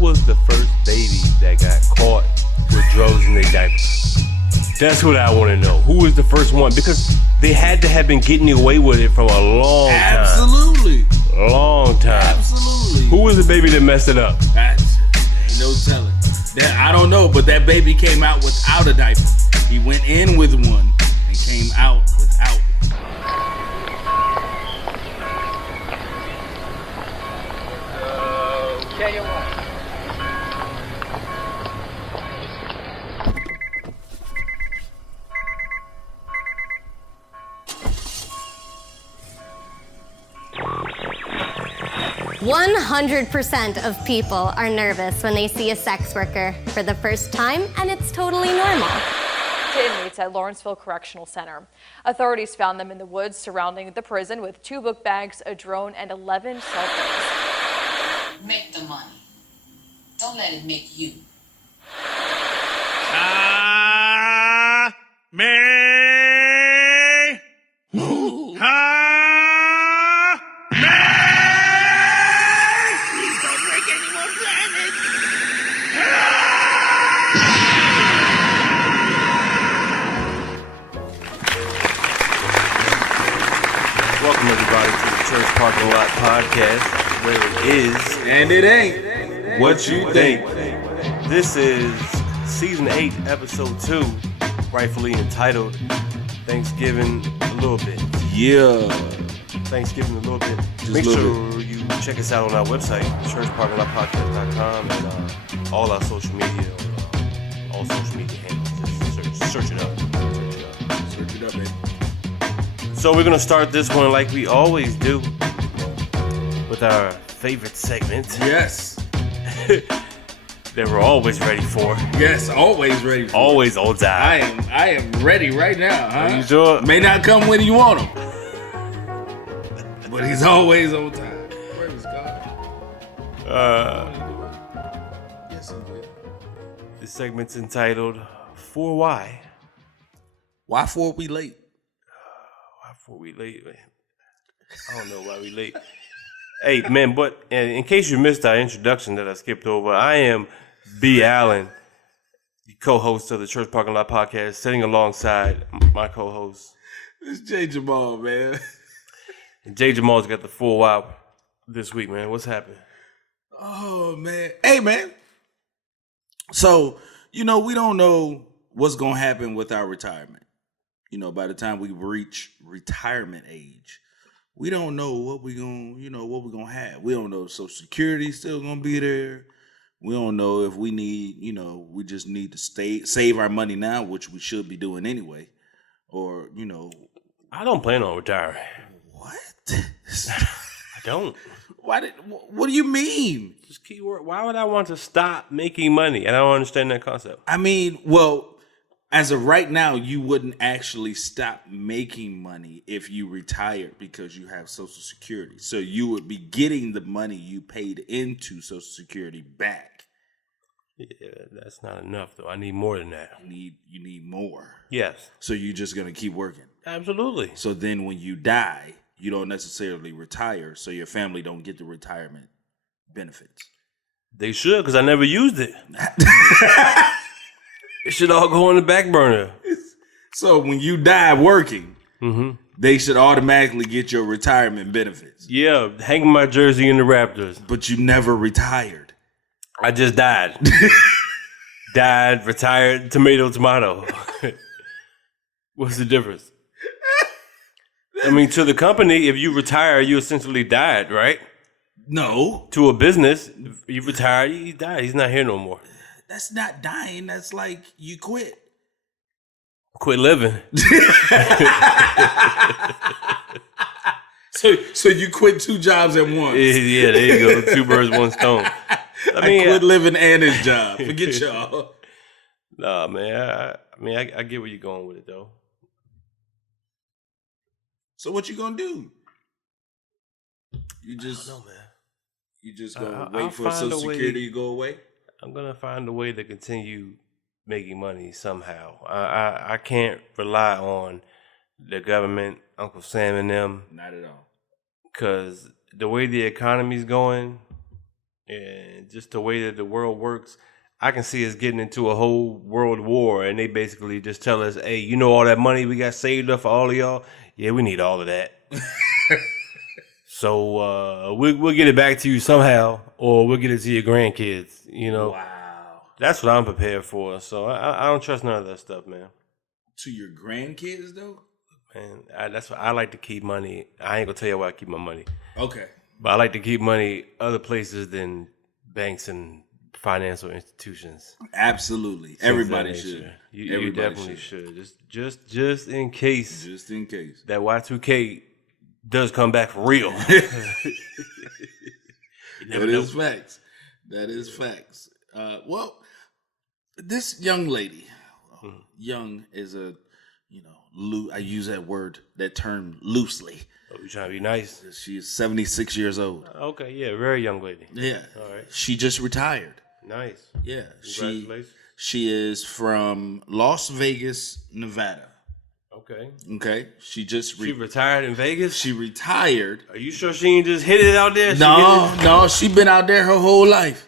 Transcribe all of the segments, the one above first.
was the first baby that got caught with drugs in their diapers? That's what I want to know. Who was the first one? Because they had to have been getting away with it from a long time. Absolutely. Long time. Absolutely. Who was the baby that messed it up? Ain't no telling. I don't know, but that baby came out without a diaper. He went in with one and came out without one. Tell you what. 100% of people are nervous when they see a sex worker for the first time, and it's totally normal. To inmates at Lawrenceville Correctional Center. Authorities found them in the woods surrounding the prison with 2 book bags, a drone, and 11 cell phones. Make the money. Don't let it make you. Welcome everybody to the Church Parking Lot Podcast, where it is And it ain't what you think. This is season 8, episode 2, rightfully entitled Thanksgivin A LilBit. Yeah. Thanksgivin A LilBit. Just Make a little sure you check us out on our website, churchparkinglotpodcast.com, and all our social media, all social media handles. Just search it up. Search it up, baby. So we're going to start this one like we always do with our favorite segment Yes. that we're always ready for. Yes, always ready for Always on time. I am ready right now, huh? Are you sure? May not come when you want him. But he's always on time. Praise God. Yes, he will. This segment's entitled For Why. Why for we late? Why for we late, man? I don't know why we late. Hey, man, but in case you missed our introduction that I skipped over, I am B. Allen, the co-host of the Church Parking Lot Podcast, sitting alongside my co-host. It's J. Jamal, man. And Jay Jamal's got the full why this week, man. What's happening? Oh, man. Hey, man. So, we don't know what's going to happen with our retirement. By the time we reach retirement age, we don't know what we're going to have. We don't know if Social Security's still going to be there. We don't know if we need, we just need to save our money now, which we should be doing anyway. Or, I don't plan on retiring. What? I don't. What do you mean? Just keyword. Why would I want to stop making money? I don't understand that concept. I mean, well, as of right now, you wouldn't actually stop making money if you retired because you have Social Security. So you would be getting the money you paid into Social Security back. Yeah, that's not enough, though. I need more than that. You need more. Yes. So you're just going to keep working. Absolutely. So then when you die, you don't necessarily retire, so your family don't get the retirement benefits. They should, because I never used it. It should all go on the back burner. So when you die working, they should automatically get your retirement benefits. Yeah, hang my jersey in the Raptors. But you never retired. I just died. Died, retired, tomato. What's the difference? I mean, to the company, if you retire, you essentially died, right? No. To a business, if you retire, he died. He's not here no more. That's not dying. That's like you quit. Quit living. So you quit 2 jobs at once. Yeah, there you go. 2 birds, 1 stone. I quit living and his job. Forget y'all. Nah, man. I get where you're going with it, though. So what you gonna do? You just, I don't know, man. You just gonna I'll wait for Social Security to go away? I'm gonna find a way to continue making money somehow. I can't rely on the government, Uncle Sam and them. Not at all. Because the way the economy's going, And just the way that the world works, I can see us getting into a whole world war, and they basically just tell us, hey, you know all that money we got saved up for all of y'all? Yeah, we need all of that. So we'll get it back to you somehow, or we'll get it to your grandkids, you know? Wow. That's what I'm prepared for. So I don't trust none of that stuff, man. To your grandkids, though? Man, that's what I like to keep money. I ain't going to tell you where I keep my money. Okay. But I like to keep money other places than banks and financial institutions. Absolutely. Everybody should. You definitely should. Just in case. Just in case. That Y2K does come back for real. That is facts. That is facts. Well, this young lady, young is a, I use that term loosely. Oh, you trying to be nice? She's 76 years old. Okay, yeah, very young lady. Yeah. All right. She just retired. Nice. Yeah. Congratulations. She is from Las Vegas, Nevada. Okay. She retired in Vegas? She retired. Are you sure she ain't just hit it out there? No, she been out there her whole life.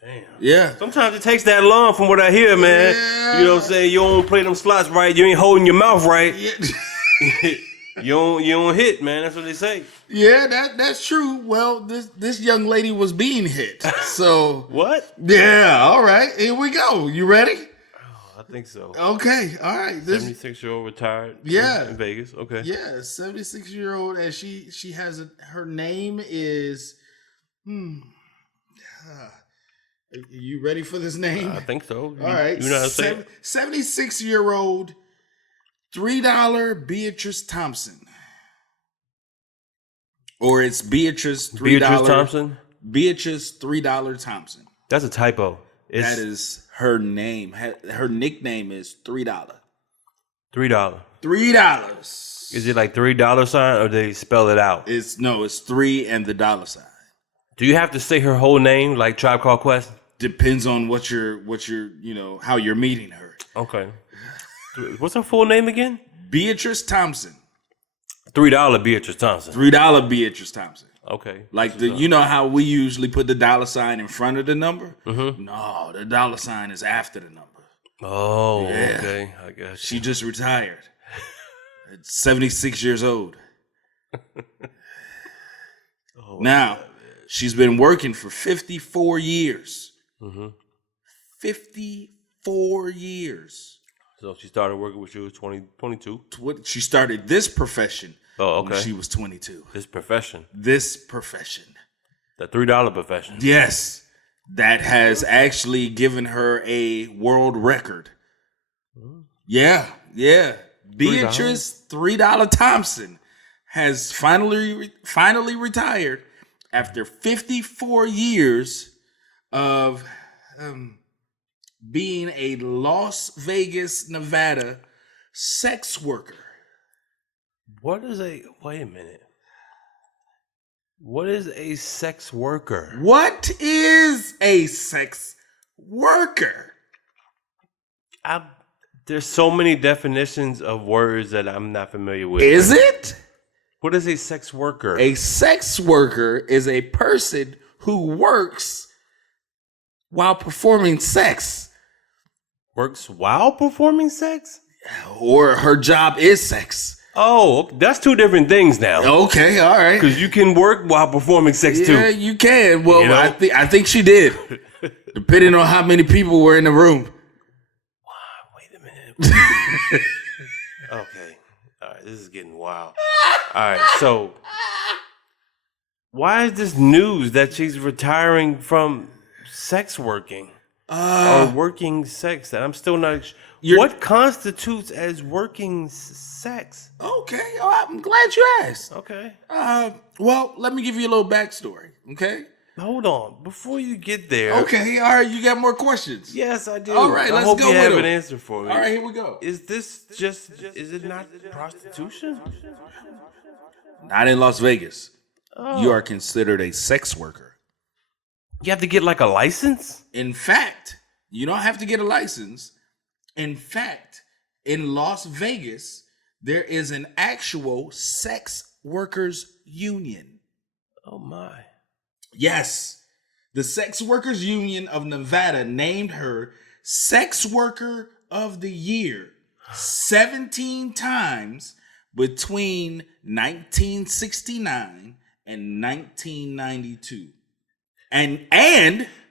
Damn. Yeah. Sometimes it takes that long from what I hear, man. Yeah. You know what I'm saying? You don't play them slots right. You ain't holding your mouth right. Yeah. You don't hit, man. That's what they say. Yeah, that's true. Well, this young lady was being hit. So What? Yeah, all right. Here we go. You ready? Oh, I think so. Okay, all right. 76-year-old retired. Yeah. In Vegas. Okay. Yeah, 76-year-old, and she has her name is. Are you ready for this name? I think so. All right. You know how to say it? 76-year-old, $3 Beatrice Thompson. Or it's Beatrice $3. Beatrice Thompson? Beatrice $3 Thompson. That's a typo. That is her name. Her nickname is $3. $3. $3. Is it like $3 sign, or they spell it out? It's 3 and the dollar sign. Do you have to say her whole name like Tribe Called Quest? Depends on what you're how you're meeting her. Okay. What's her full name again? Beatrice Thompson. $3 Beatrice Thompson. $3 Beatrice Thompson. Okay. Like you know how we usually put the dollar sign in front of the number? Mm-hmm. No, the dollar sign is after the number. Oh, yeah. Okay. I guess. She just retired. At 76 years old. Now, she's been working for 54 years. Mm-hmm. 54 years. So she started working when she was 22. She started this profession when she was 22. This profession. The $3 profession. Yes. That has actually given her a world record. Yeah. Beatrice $3 Thompson has finally retired after 54 years of being a Las Vegas, Nevada sex worker. Wait a minute. What is a sex worker? What is a sex worker? There's so many definitions of words that I'm not familiar with. Is it? What is a sex worker? A sex worker is a person who works while performing sex. Works while performing sex? Or her job is sex. Oh, that's two different things now. Okay, all right. Because you can work while performing sex too. Yeah, you can. Well, You know? I think she did. Depending on how many people were in the room. Wait a minute. Okay. All right, this is getting wild. All right, so why is this news that she's retiring from sex working? Or working sex? That I'm still not. What constitutes as working sex? Okay, I'm glad you asked. Okay. Well, let me give you a little backstory. Okay. Hold on, before you get there. Okay, all right. You got more questions? Yes, I do. All right, I let's hope go you with have them. an answer for me. All right, here we go. Is it not prostitution? Not in Las Vegas. You are considered a sex worker. You have to get like a license? In fact, you don't have to get a license. In fact, in Las Vegas, there is an actual sex workers union. Oh my. Yes. The Sex Workers Union of Nevada named her Sex Worker of the Year 17 times between 1969 and 1992. And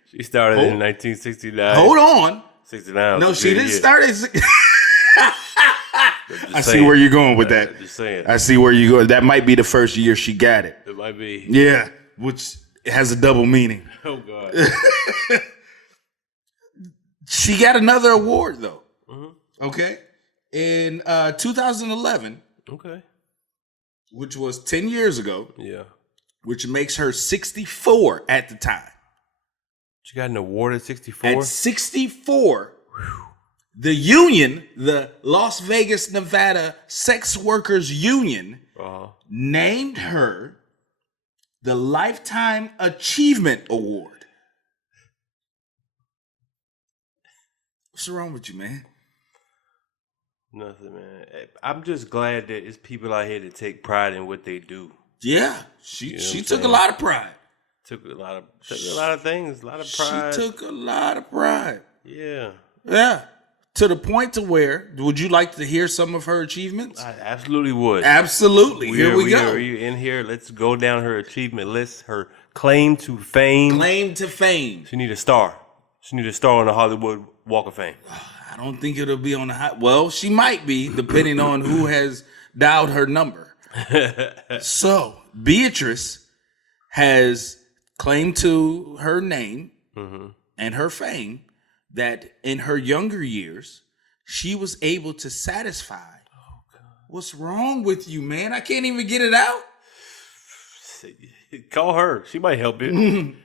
She started in 1969. hold on. 69. No, she didn't start at I see saying. where you're going with that. Just saying. I see where you're going. That might be the first year she got it. It might be. Yeah, which has a double meaning. Oh, God. She got another award, though. Okay. In 2011, Okay. which was 10 years ago, Yeah. which makes her 64 at the time. She got an award at 64? At 64, the union, the Las Vegas, Nevada Sex Workers Union, named her the Lifetime Achievement Award. What's wrong with you, man? Nothing, man. I'm just glad that it's people out here that take pride in what they do. Yeah, she took a lot of pride. Took a lot of things, a lot of pride. She took a lot of pride. Yeah. Yeah. To the point to where, would you like to hear some of her achievements? I absolutely would. Absolutely. Here we go. Are you in here? Let's go down her achievement list. Her claim to fame. Claim to fame. She need a star. She need a star on the Hollywood Walk of Fame. I don't think it'll be on the hot. Well, she might be, depending on who has dialed her number. So, Beatrice has claimed to her name and her fame that in her younger years, she was able to satisfy. Oh, God. What's wrong with you, man? I can't even get it out. Call her. She might help you.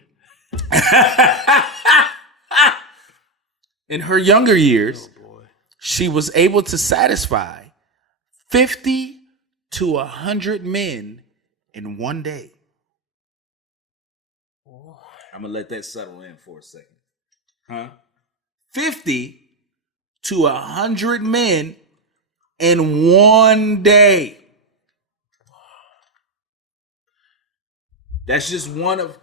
In her younger years, she was able to satisfy 50 to 100 men in one day. I'm going to let that settle in for a second. Huh? 50 to 100 men in one day. That's just one of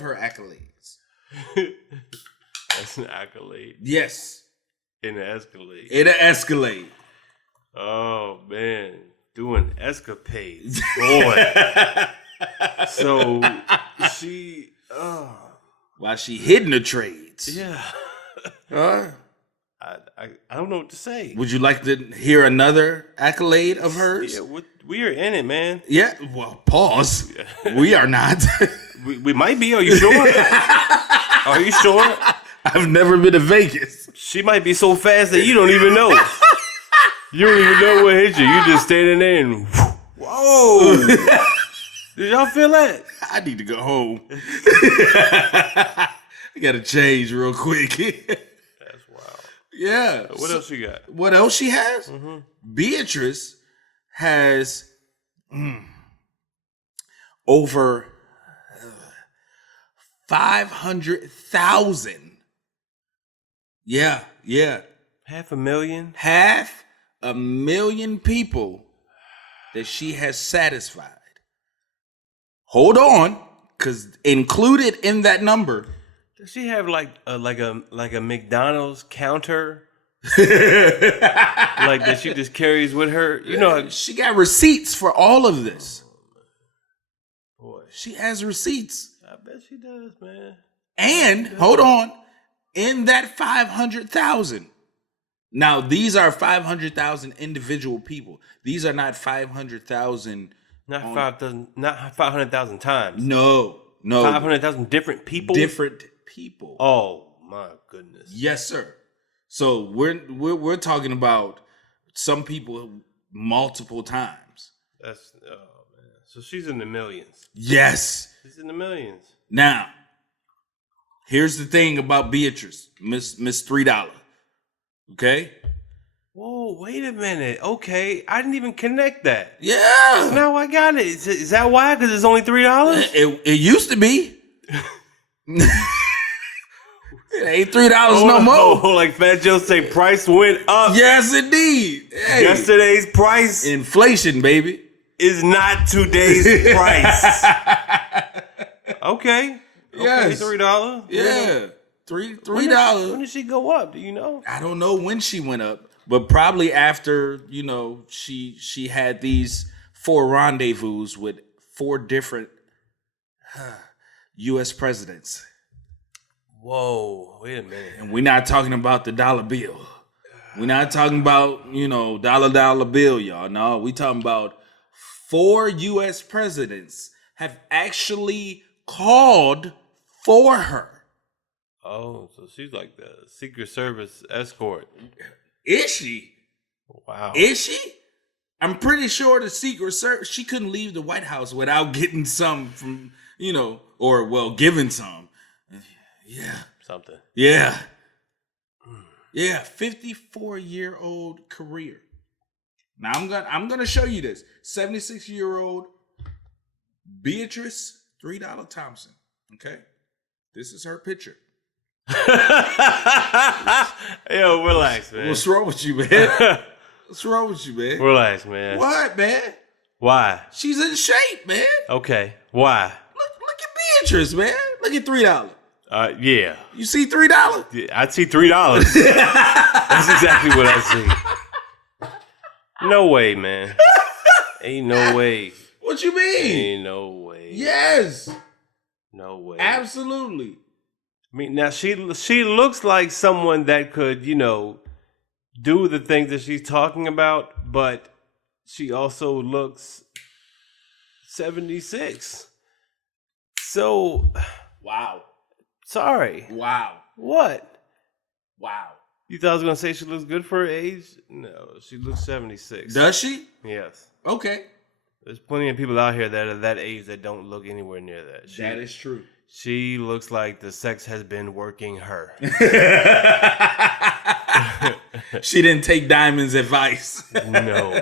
her accolades. That's an accolade. Yes. In an escalade. In an escalade. Oh, man. Doing escapades. Boy. So, she... While she hidden the trades. Yeah. Huh? I don't know what to say. Would you like to hear another accolade of hers? Yeah, we are in it, man. Yeah. Well, pause. We are not. We might be. Are you sure? Are you sure? I've never been to Vegas. She might be so fast that you don't even know. You don't even know what hit you. You just standing there and whoa. Did y'all feel that? I need to go home. I gotta change real quick. That's wild. Yeah. What else you got? What else she has? Beatrice has over 500,000. Yeah. 500,000? 500,000 people that she has satisfied. Hold on, because included in that number. Does she have like a McDonald's counter? Like that she just carries with her? You know, she got receipts for all of this. boy, She has receipts. I bet she does, man. And hold on, in that 500,000. Now, these are 500,000 individual people. These are not 500,000. Not 500,000 times. No. 500,000 different people. Different people. Oh my goodness. Yes, sir. So we're talking about some people multiple times. That's man. So she's in the millions. Yes. She's in the millions. Now, here's the thing about Beatrice, Miss $3. Okay? Whoa, wait a minute. Okay, I didn't even connect that. Yeah. Now I got it. Is that why? Because it's only $3? It used to be. It ain't $3 no more. Oh, like Fat Joe say, price went up. Yes, indeed. Hey. Yesterday's price Inflation, baby. is not today's price. Okay. Yes. Okay, $3. Yeah. $3. When did she go up? Do you know? I don't know when she went up, but probably after, she had these 4 rendezvous with 4 different U.S. presidents. Whoa, wait a minute. And we're not talking about the dollar bill. We're not talking about, dollar bill, y'all. No, we talking about 4 U.S. presidents have actually called for her. Oh, so she's like the Secret Service escort. Is she? Wow. Is she? I'm pretty sure the Secret Service, she couldn't leave the White House without getting some from, giving some. Yeah. Something. Yeah. Yeah, 54-year-old career. Now I'm gonna show you this. 76-year-old Beatrice $3 Thompson. Okay? This is her picture. Yo, relax, man. What's wrong with you, man? What's wrong with you, man? Relax, man. What, man? Why? She's in shape, man. Okay. Why? Look at Beatrice, man. Look at $3. Yeah. You see $3? Yeah, I see $3. That's exactly what I see. No way, man. Ain't no way. What you mean? Ain't no way. Yes. No way. Absolutely. I mean, now she looks like someone that could, do the things that she's talking about, but she also looks 76. So, Wow. sorry. Wow. What? Wow. You thought I was going to say she looks good for her age? No, she looks 76. Does she? Yes. Okay. There's plenty of people out here that are that age that don't look anywhere near that. That is true. She looks like the sex has been working her. She didn't take Diamond's advice. No,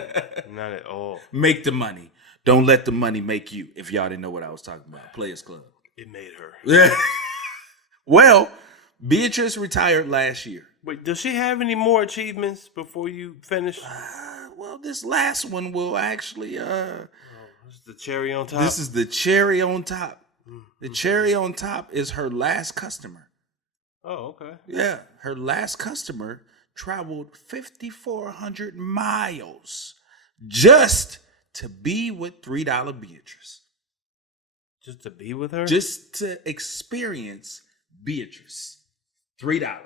not at all. Make the money. Don't let the money make you. If y'all didn't know what I was talking about. Players Club. It made her. Well, Beatrice retired last year. Wait, does she have any more achievements before you finish? Well, this last one will actually This is the cherry on top. this is the cherry on top. The cherry on top is her last customer. Oh, okay. Yeah, her last customer traveled 5,400 miles just to be with $3 Beatrice. Just to be with her? Just to experience Beatrice. $3.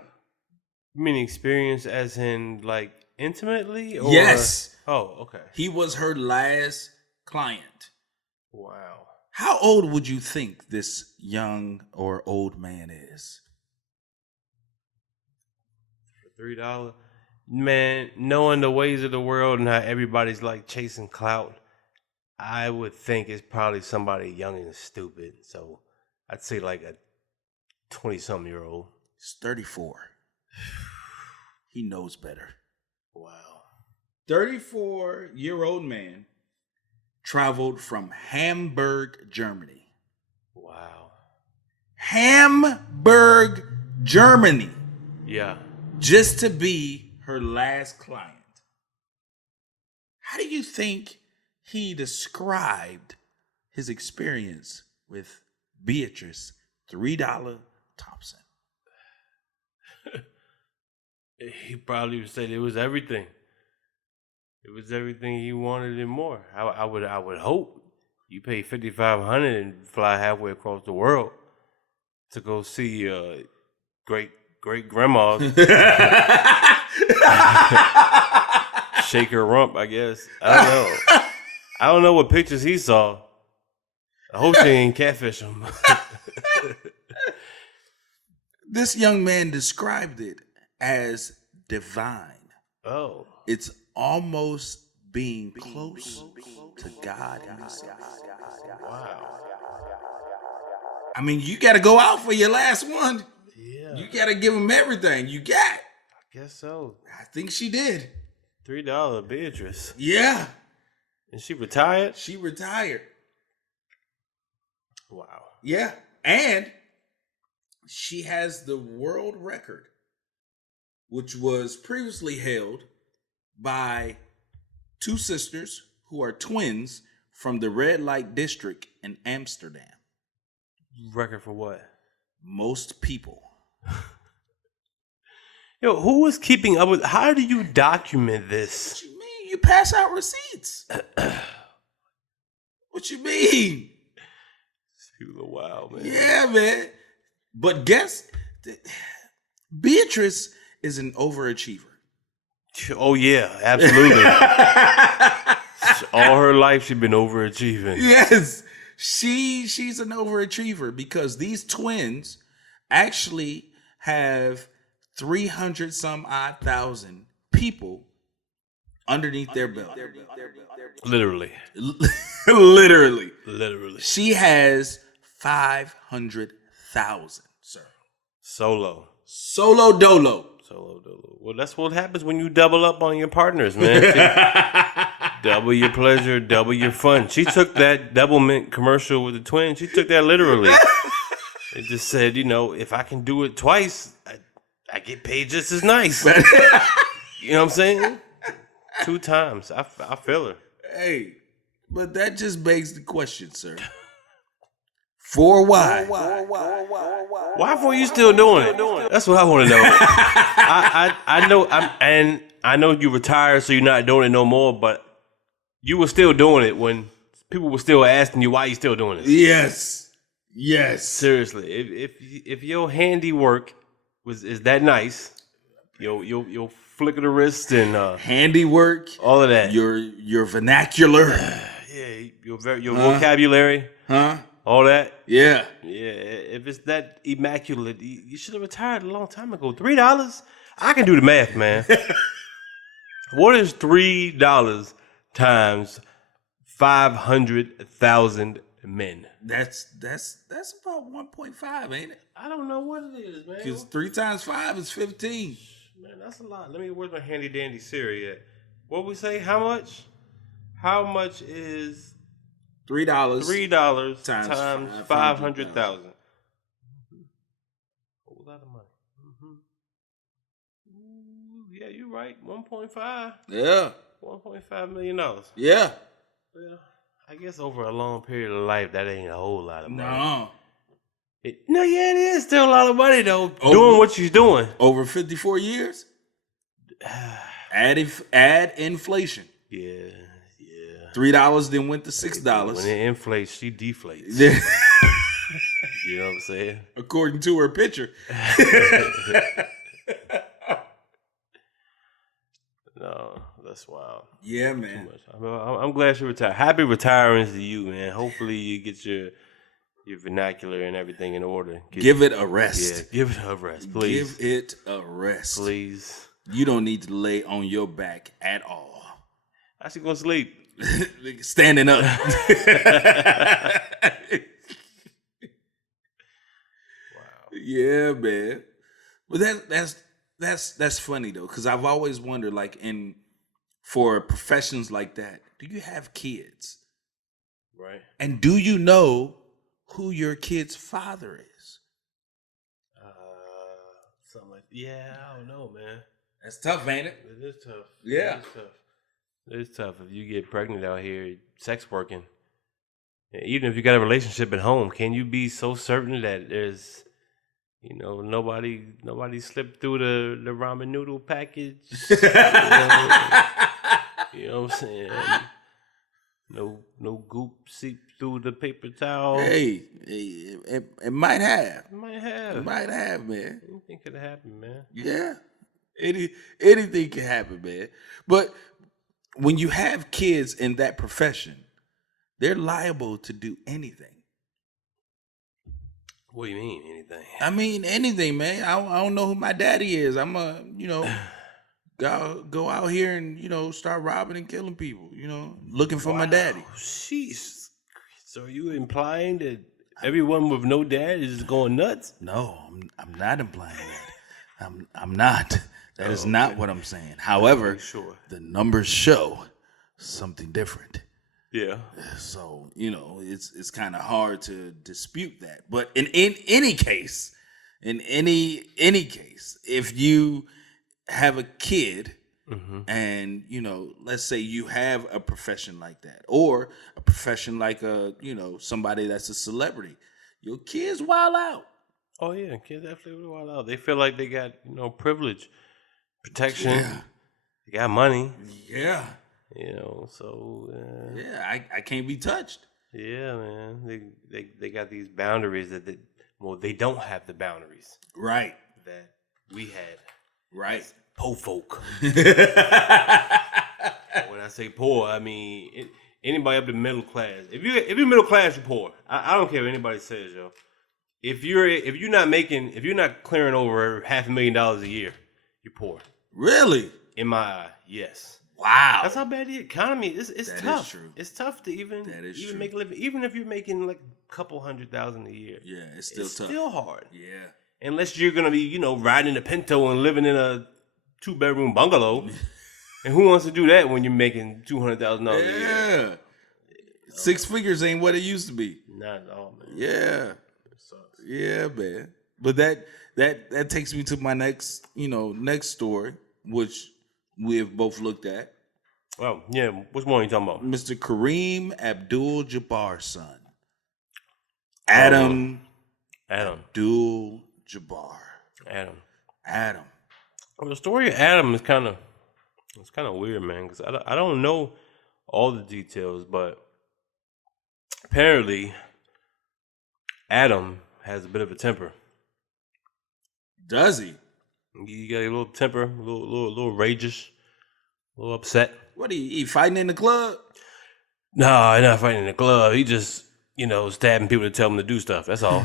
You mean experience as in like intimately? Or? Yes. Oh, okay. He was her last client. Wow. How old would you think this young or old man is? For $3? Man, knowing the ways of the world and how everybody's like chasing clout, I would think it's probably somebody young and stupid. So I'd say like a 20-something-year-old. He's 34. He knows better. Wow. 34-year-old man traveled from Hamburg, Germany. Wow. Hamburg, Germany. Yeah. Just to be her last client. How do you think he described his experience with Beatrice $3 Thompson? He probably would say it was everything. It was everything he wanted and more. I would hope you pay $5,500 and fly halfway across the world to go see great grandma shake her rump. I guess I don't know. I don't know what pictures he saw. I hope she ain't catfish him. This young man described it as divine. Oh. It's almost being close to God himself. Wow. I mean, you got to go out for your last one. Yeah. You got to give him everything you got. I guess so. I think she did. $3 Beatrice. Yeah. And she retired? She retired. Wow. Yeah. And she has the world record, which was previously held by two sisters who are twins from the red light district in Amsterdam. Record for what? most people. Yo, who was keeping up with? How do you document this? What you mean? You pass out receipts. What you mean? People are wild, man. Yeah, man. But guess, Beatrice is an overachiever. Oh yeah, absolutely. All her life she's been overachieving. Yes, she's an overachiever because these twins actually have 300 some odd thousand people underneath their belt. Literally. Literally. Literally. She has 500,000, sir. Solo Dolo. Well, that's what happens when you double up on your partners, man. Double your pleasure, double your fun. She took that double mint commercial with the twins. She took that literally. It just said, if I can do it twice, I get paid just as nice. You know what I'm saying? 2 times. I feel her. Hey, but that just begs the question, sir. For why? Why for you still doing it? That's what I want to know. I know you retired, so you're not doing it no more. But you were still doing it when people were still asking you why you still doing it. Yes. Seriously, if your handiwork is that nice, you'll flick of the wrist and handiwork, all of that. Your vernacular, your vocabulary, all that. Yeah. If it's that immaculate, you should have retired a long time ago. $3? I can do the math, man. What is $3 times 500,000 men? That's about 1.5, ain't it? I don't know what it is, man. Because 3 times 5 is 15. Man, that's a lot. Where's my handy dandy Siri at? What we say? How much? How much is $3 times 500,000? A whole lot of money. Yeah, you're right. 1.5. Yeah. $1.5 million. Yeah. Well, I guess over a long period of life, that ain't a whole lot of money. No. It is still a lot of money though. Doing what she's doing over 54 years. Add inflation. Yeah. $3 then went to $6. When it inflates, she deflates. You know what I'm saying? According to her picture. No, that's wild. Yeah, man. I'm glad you retired. Happy retirement to you, man. Hopefully you get your vernacular and everything in order. Give it a rest. Yeah, give it a rest, please. Give it a rest. Please. You don't need to lay on your back at all. I should go to sleep. Standing up. Wow. Yeah, man. But that's funny though, because I've always wondered, like, for professions like that, do you have kids? Right. And do you know who your kid's father is? Something like, I don't know, man. That's tough, ain't it? It is tough. Yeah. It's tough if you get pregnant out here, sex working. Even if you got a relationship at home, can you be so certain that there's, nobody slipped through the ramen noodle package? You know what I'm saying? No goop seep through the paper towel. Hey, it might have. It might have. It might have, man. Anything could happen, man. Yeah. Anything can happen, man. But when you have kids in that profession, they're liable to do anything. What do you mean, anything? I mean, anything, man. I don't know who my daddy is. I'm go out here and, start robbing and killing people, looking for my daddy. Jeez. So are you implying that everyone with no dad is just going nuts? No, I'm not implying that. I'm not. That is not what I'm saying. However, the numbers show something different. Yeah. So, it's kind of hard to dispute that. But in any case, if you have a kid and, let's say you have a profession like that, or a profession like somebody that's a celebrity, your kids wild out. Oh yeah, kids definitely wild out. They feel like they got privilege, protection. Yeah. They got money. Yeah. So Yeah, I can't be touched. yeah, man. They got these boundaries that they don't have the boundaries Right. that we had. Right. Poor folk. When I say poor, I mean anybody up to middle class. If you're middle class, you're poor. I don't care what anybody says, yo. If you're not clearing over $500,000 a year, you're poor. Really? In my eye, yes. Wow. That's how bad the economy is. It's That tough. is true. It's tough to even true. make a living. Even if you're making like a couple $100,000 a year. Yeah, it's still tough. Still hard. Yeah. Unless you're gonna be, riding a Pinto and living in a 2-bedroom bungalow. And who wants to do that when you're making $200,000 a year? Yeah. 6 figures ain't what it used to be. Not at all, man. Yeah. It sucks. Yeah, man. But that takes me to my next story, which we have both looked at. Well, yeah. Which one are you talking about? Mr. Kareem Abdul Jabar's son. Adam Abdul Jabbar. Adam. Well, the story of Adam is kind of weird, man, because I don't know all the details, but apparently Adam has a bit of a temper. Does he? He got a little temper, a little ragish, a little upset. What, he fighting in the club? No, he's not fighting in the club. He just, stabbing people to tell him to do stuff. That's all.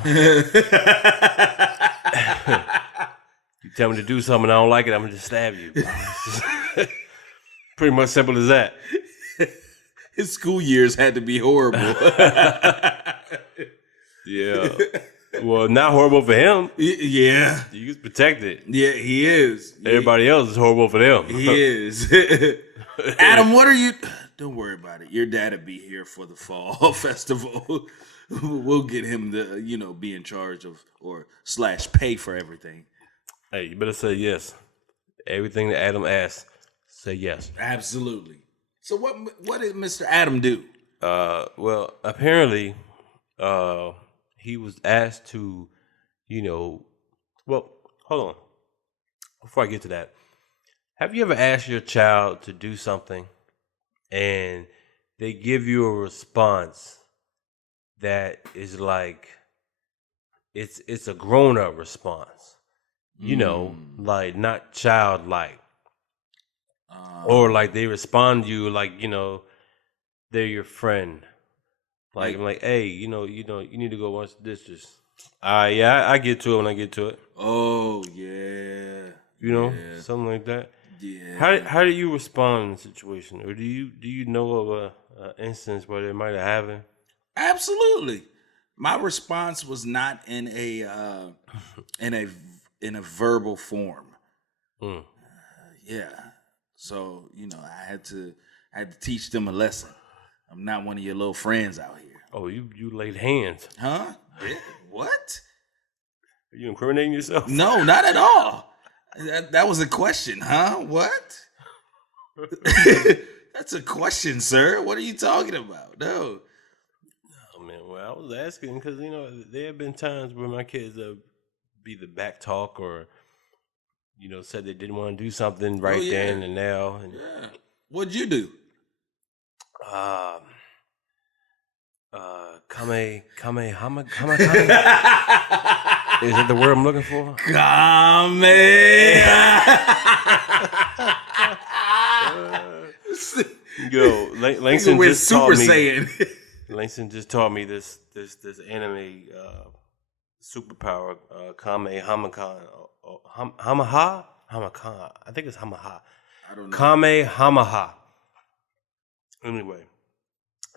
You tell me to do something and I don't like it, I'm going to just stab you. Pretty much simple as that. His school years had to be horrible. Yeah. Well, not horrible for him. Yeah. He was protected. Yeah, he is. Everybody else is horrible for them. He is. Adam, what are you... Don't worry about it. Your dad'll be here for the fall festival. We'll get him to, be in charge of / pay for everything. Hey, you better say yes. Everything that Adam asks, say yes. Absolutely. So what did Mr. Adam do? Well, apparently, he was asked to, well, hold on. Before I get to that, have you ever asked your child to do something and they give you a response that is like, it's a grown-up response? Like not childlike. Or like they respond to you like, they're your friend. Like I'm like, hey, you need to go wash the dishes. Yeah, I get to it when I get to it. Oh yeah. Something like that. Yeah. How do you respond in a situation? Or do you know of a instance where they might have happened? Absolutely. My response was not in a verbal form. Yeah. So, I had to teach them a lesson. I'm not one of your little friends out here. Oh, you laid hands. Huh? What? Are you incriminating yourself? No, not at all. That was a question, huh? What? That's a question, sir. What are you talking about? No. Oh, man. Well, I was asking because, there have been times where my kids have either back talk or, said they didn't want to do something right then and now. And, yeah. What'd you do? Kamehama. Is that the word I'm looking for? Yo, Langston just taught me. Langston just taught me this anime superpower, Hamaha. I think it's Hamaha. I don't know. Kamehameha. Anyway,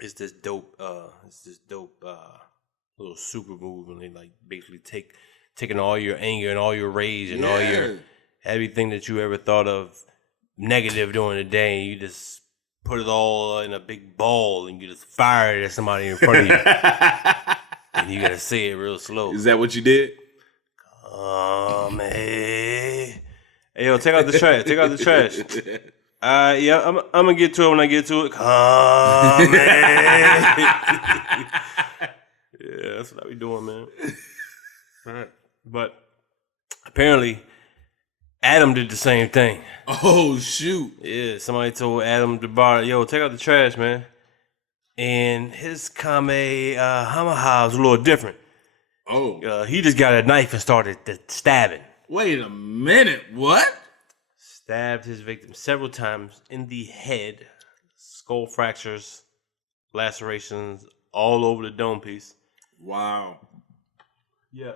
it's this dope little super move, and they like basically taking all your anger and all your rage and all your everything that you ever thought of negative during the day, and you just put it all in a big ball and you just fire it at somebody in front of you. And you gotta say it real slow. Is that what you did? Hey, yo, take out the trash. Take out the trash. Yeah, I'm gonna get to it when I get to it. Yeah, that's what I be doing, man. All right. But apparently, Adam did the same thing. Oh shoot! Yeah, somebody told Adam Jabar, yo, take out the trash, man. And his Kamehameha was a little different. Oh, He just got a knife and started stabbing. wait a minute. What? Stabbed his victim several times in the head, skull fractures, lacerations all over the dome piece. Wow. Yeah.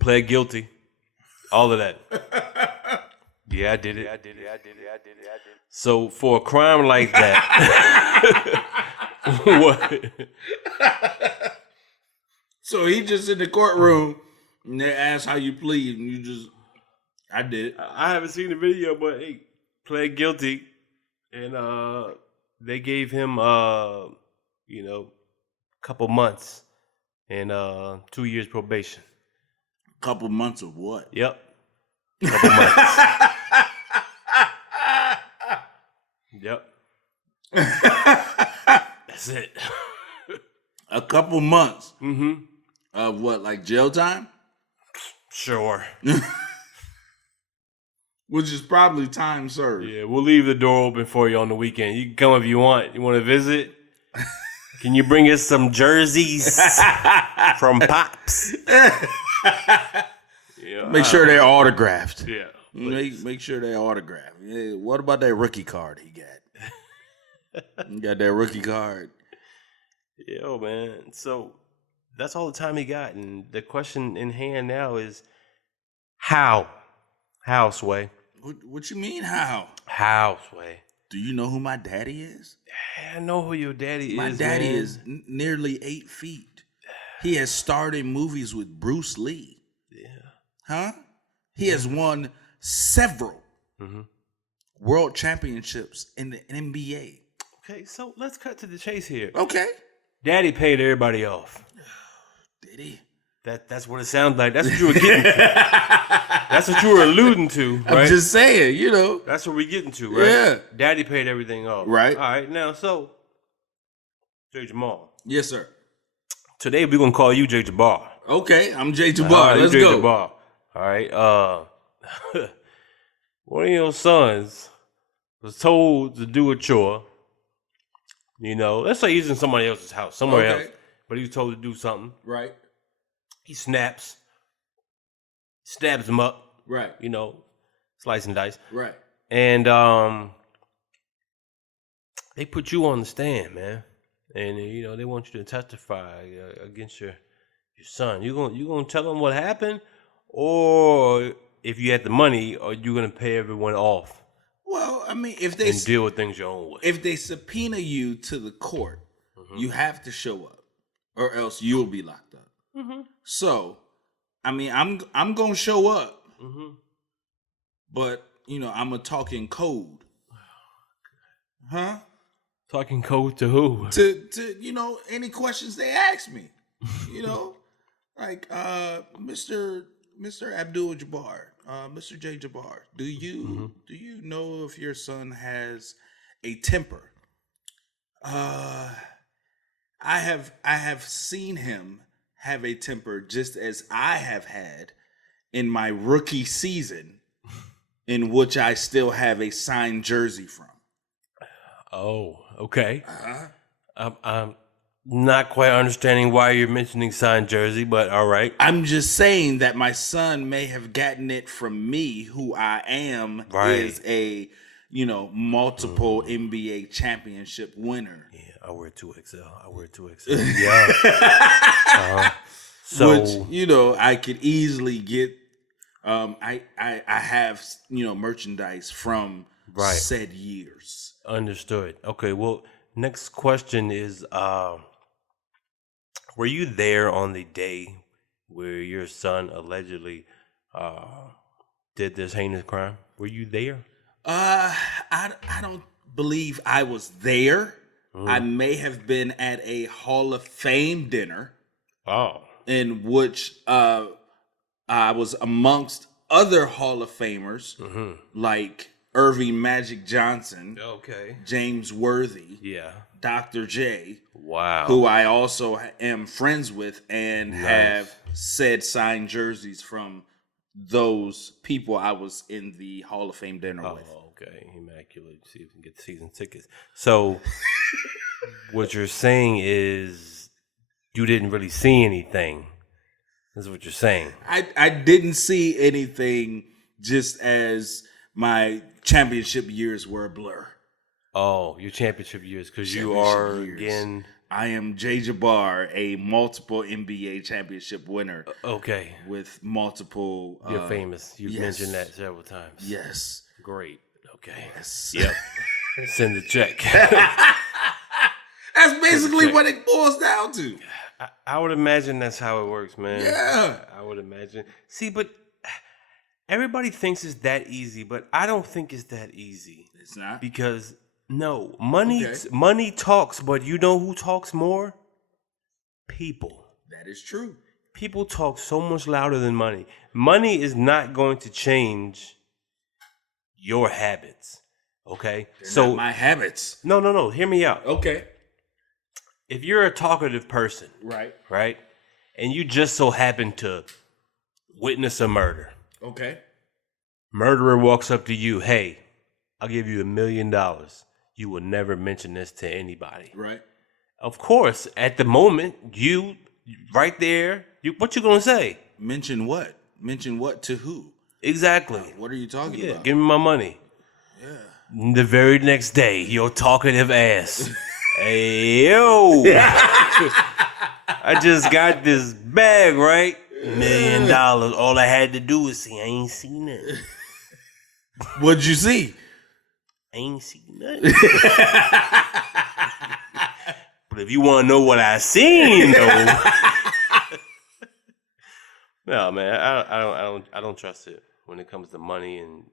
Pled guilty. All of that. Yeah, I did it. So for a crime like that, what? So he just in the courtroom and they ask how you plead, and you just, I did it. I haven't seen the video, but he pled guilty, and they gave him a couple months and 2 years probation. Couple months of what? Yep. Couple months. Yep. That's it. A couple months. Mm-hmm. Of what, like jail time? Sure. Which is probably time served. Yeah, we'll leave the door open for you on the weekend. You can come if you want. You want to visit? Can you bring us some jerseys from Pops? Yeah, Make sure they're autographed. Yeah. Make sure they're autographed. Yeah, what about that rookie card he got? You got that rookie card. Yo, man. So that's all the time he got. And the question in hand now is how? How, Sway? What you mean how? How, Sway? Do you know who my daddy is? I know who your daddy My is. daddy man. is nearly 8 feet. He has starred in movies with Bruce Lee. Yeah. Huh? He has won several world championships in the NBA. Okay, so let's cut to the chase here. Okay. Daddy paid everybody off. Did he? That's what it sounds like. That's what you were getting to. That's what you were alluding to, right? I'm just saying, you know. That's what we're getting to, right? Yeah. Daddy paid everything off. Right. All right, now, so, Jay Jamal. Yes, sir. Today, we're going to call you Jay Jabar. Okay, I'm Jay Jabar. All right, Let's Jay go. Jabar. All right, one of your sons was told to do a chore. You know, let's say he's in somebody else's house, somewhere else, but he was told to do something. Right. He stabs him up, Right. you know, slice and dice. Right. And they put you on the stand, man. And you know, they want you to testify against your son. You gonna tell them what happened, or if you had the money, are you gonna pay everyone off Well, I mean, if they and deal with things your own way? if they subpoena you to the court, you have to show up, or else you'll be locked up. So, I mean, I'm gonna show up, but you know, I'm gonna talk in code, huh? Talking code to who? To you know, any questions they ask me, you know, like Mr. Abdul Jabbar, Mr. J Jabbar, do you know if your son has a temper? I have seen him have a temper just as I have had in my rookie season, in which I still have a signed jersey from. Oh, okay. I'm not quite understanding why you're mentioning signed jersey, but all right. I'm just saying that my son may have gotten it from me, who I am, Right. is a, you know, multiple NBA championship winner. Yeah, I wear 2XL. Yeah. So, Which, you know, I could easily get. I have, you know, merchandise from Right. said years. understood. Okay, well, next question is, were you there on the day where your son allegedly did this heinous crime? Were you there? I don't believe I was there. I may have been at a Hall of Fame dinner Oh. in which I was amongst other Hall of Famers like Irving Magic Johnson, Okay. James Worthy, Yeah. Dr. J, Wow. who I also am friends with and Nice. have said signed jerseys from those people I was in the Hall of Fame dinner with. Okay. Immaculate. See if we can get season tickets. So, what you're saying is you didn't really see anything. That's what you're saying. I didn't see anything, just as my championship years were a blur. Oh, your championship years, because you Championship are years. again. I am Jay Jabbar, a multiple NBA championship winner Okay. with multiple. You're famous. You've yes. mentioned that several times. Yes. Great. Okay. Yes. Yep. Send the check. That's basically what it boils down to. I would imagine that's how it works, man. Yeah. I would imagine. See, but everybody thinks it's that easy, but I don't think it's that easy. It's not. Because no, money Okay. money talks, but you know who talks more? People. That is true. People talk so much louder than money. Money is not going to change your habits. Okay? They're not my habits. No. Hear me out. Okay. If you're a talkative person, right? And you just so happen to witness a murder. Okay. Murderer walks up to you, hey, I'll give you $1 million. You will never mention this to anybody. Right. Of course, at the moment, you right there, what you gonna say? Mention what? Mention what to who? Exactly. What are you talking Yeah, about? give me my money. Yeah. The very next day, your talkative ass. Hey, yo. I just got this bag, right? $1 million. All I had to do was see. I ain't seen it. What'd you see? I ain't seen nothing. But if you want to know what I seen, though, no, man, I don't trust it when it comes to money and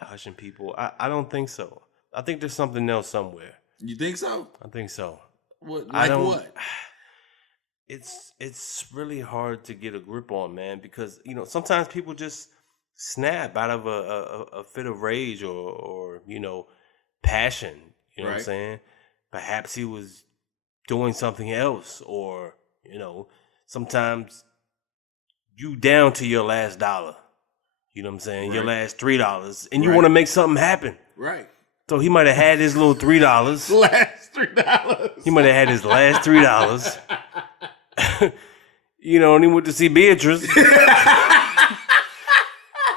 hushing people. I don't think so. I think there's something else somewhere. You think so? I think so. What? I Like don't- what? It's really hard to get a grip on, man, because sometimes people just snap out of a fit of rage or passion. You know what I'm Right. saying? Perhaps he was doing something else, or sometimes you down to your last dollar. You know what I'm saying? Your Right. last $3, and you Right. want to make something happen. Right. So he might have had his little $3. Last $3. He might have had his last $3. And he went to see Beatrice.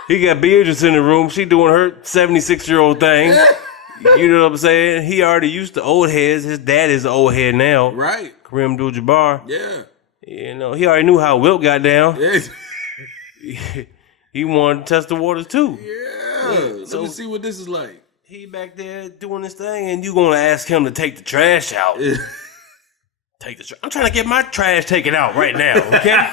He got Beatrice in the room. She doing her 76-year-old thing. You know what I'm saying? He already used to old heads. His dad is an old head now. Right. Kareem Abdul Jabar. Yeah. He already knew how Wilt got down. Yeah. He wanted to test the waters too. Yeah. So- Let me see what this is like. He back there doing his thing, and you gonna ask him to take the trash out. I'm trying to get my trash taken out right now, okay?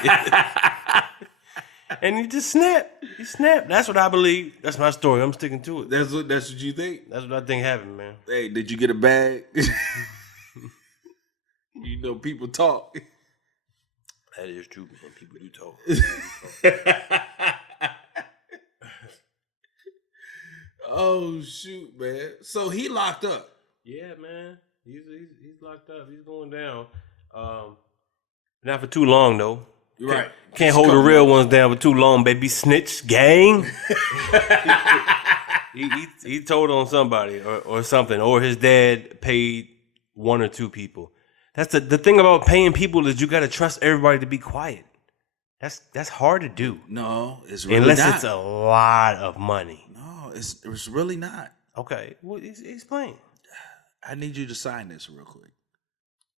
And he just snapped. He snapped. That's what I believe. That's my story. I'm sticking to it. That's what you think? That's what I think happened, man. Hey, did you get a bag? People talk. That is true, man. People do talk. Oh shoot, man. So he locked up. Yeah, man. He's locked up. He's going down. Not for too long though. Right. Can't hold the real ones down for too long, baby. Snitch gang. he told on somebody or something, or his dad paid one or two people. That's the thing about paying people is you got to trust everybody to be quiet. That's hard to do. No, it's really Unless not. it's a lot of money. No, it's really not. Okay, well, explain. I need you to sign this real quick.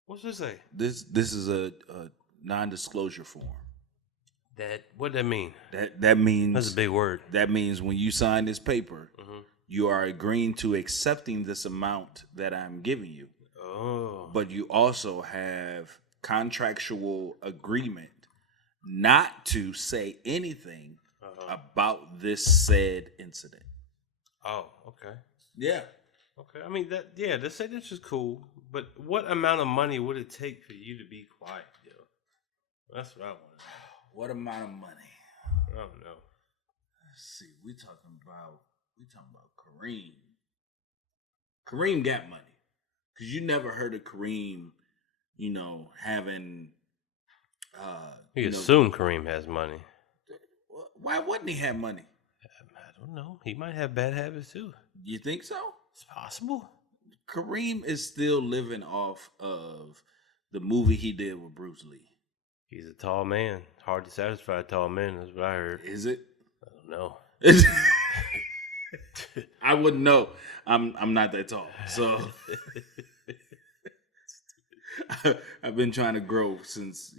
What's this say? This is a non-disclosure form. What that mean? That means That's a big word. That means when you sign this paper, Mhm. you are agreeing to accepting this amount that I'm giving you. Oh. But you also have contractual agreement not to say anything about this said incident. Oh, okay. Yeah. Okay. I mean the sentence is cool, but what amount of money would it take for you to be quiet, yo? That's what I want to know. What amount of money? I don't know. Let's see. We talking about We talking about Kareem. Kareem got money. Because you never heard of Kareem, having... You assume Kareem has money. Why wouldn't he have money? I don't know. He might have bad habits too. You think so? It's possible. Kareem is still living off of the movie he did with Bruce Lee. He's a tall man. Hard to satisfy tall men. That's what I heard. Is it? I don't know. I wouldn't know. I'm not that tall. So I've been trying to grow since,